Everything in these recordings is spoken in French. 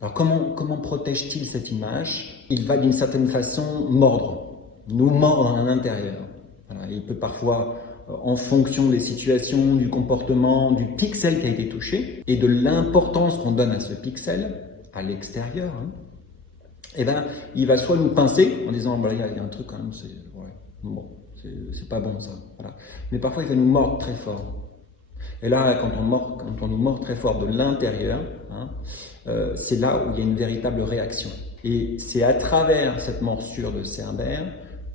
Alors comment protège-t-il cette image? Il va d'une certaine façon nous mordre à l'intérieur. Voilà, il peut parfois, en fonction des situations, du comportement, du pixel qui a été touché et de l'importance qu'on donne à ce pixel à l'extérieur, eh ben, il va soit nous pincer en disant bah, il y a un truc quand même, c'est pas bon ça. Voilà. Mais parfois il va nous mordre très fort. Et là, quand on nous mord très fort de l'intérieur, c'est là où il y a une véritable réaction. Et c'est à travers cette morsure de Cerbère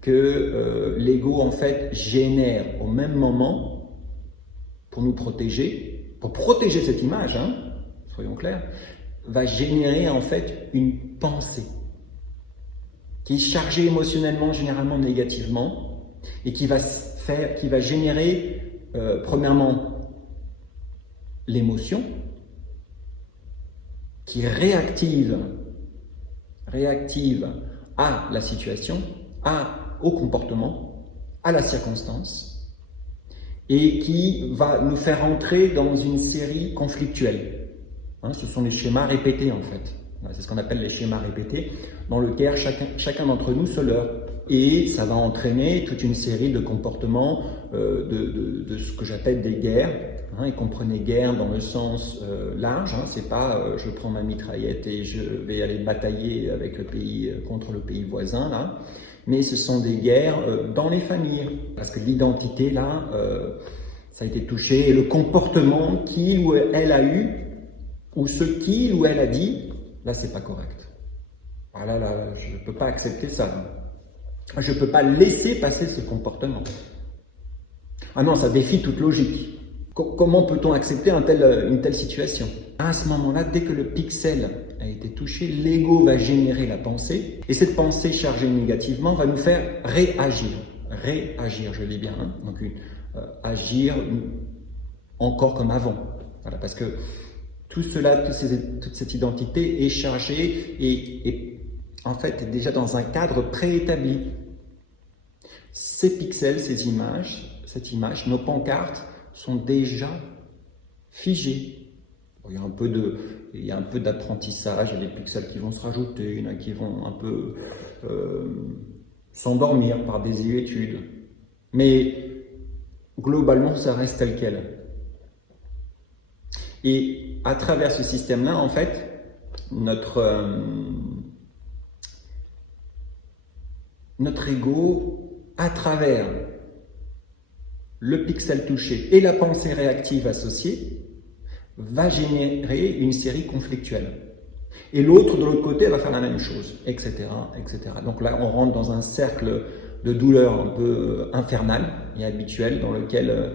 que l'ego en fait génère au même moment, pour nous protéger, pour protéger cette image, soyons clairs, va générer en fait une pensée qui est chargée émotionnellement, généralement négativement, et qui va générer premièrement l'émotion, qui réactive à la situation, au comportement, à la circonstance, et qui va nous faire entrer dans une série conflictuelle. Ce sont les schémas répétés en fait. C'est ce qu'on appelle les schémas répétés, dans lequel chacun d'entre nous se leurre. Et ça va entraîner toute une série de comportements, de ce que j'appelle des guerres. Et comprenez guerre dans le sens large, c'est pas je prends ma mitraillette et je vais aller batailler avec le pays contre le pays voisin, là. Mais ce sont des guerres dans les familles, parce que l'identité, là, ça a été touché, et le comportement qu'il ou elle a eu, ou ce qu'il ou elle a dit, là, c'est pas correct. Voilà, là, je peux pas accepter ça. Je peux pas laisser passer ce comportement. Ah non, ça défie toute logique. Comment peut-on accepter une telle situation? À ce moment-là, dès que le pixel a été touché, l'ego va générer la pensée, et cette pensée chargée négativement va nous faire réagir. Réagir, je dis bien. Donc, agir encore comme avant. Voilà, parce que tout cela, toute cette identité est chargée et en fait est déjà dans un cadre préétabli. Ces pixels, cette image, nos pancartes sont déjà figées. Bon, il y a un peu d'apprentissage, il y a des pixels qui vont se rajouter, il y en a qui vont un peu s'endormir par des études. Mais globalement, ça reste tel quel. Et à travers ce système-là, en fait, notre ego, à travers le pixel touché et la pensée réactive associée, va générer une série conflictuelle. Et l'autre, de l'autre côté, va faire la même chose, etc., etc. Donc là, on rentre dans un cercle de douleur un peu infernal et habituel, dans lequel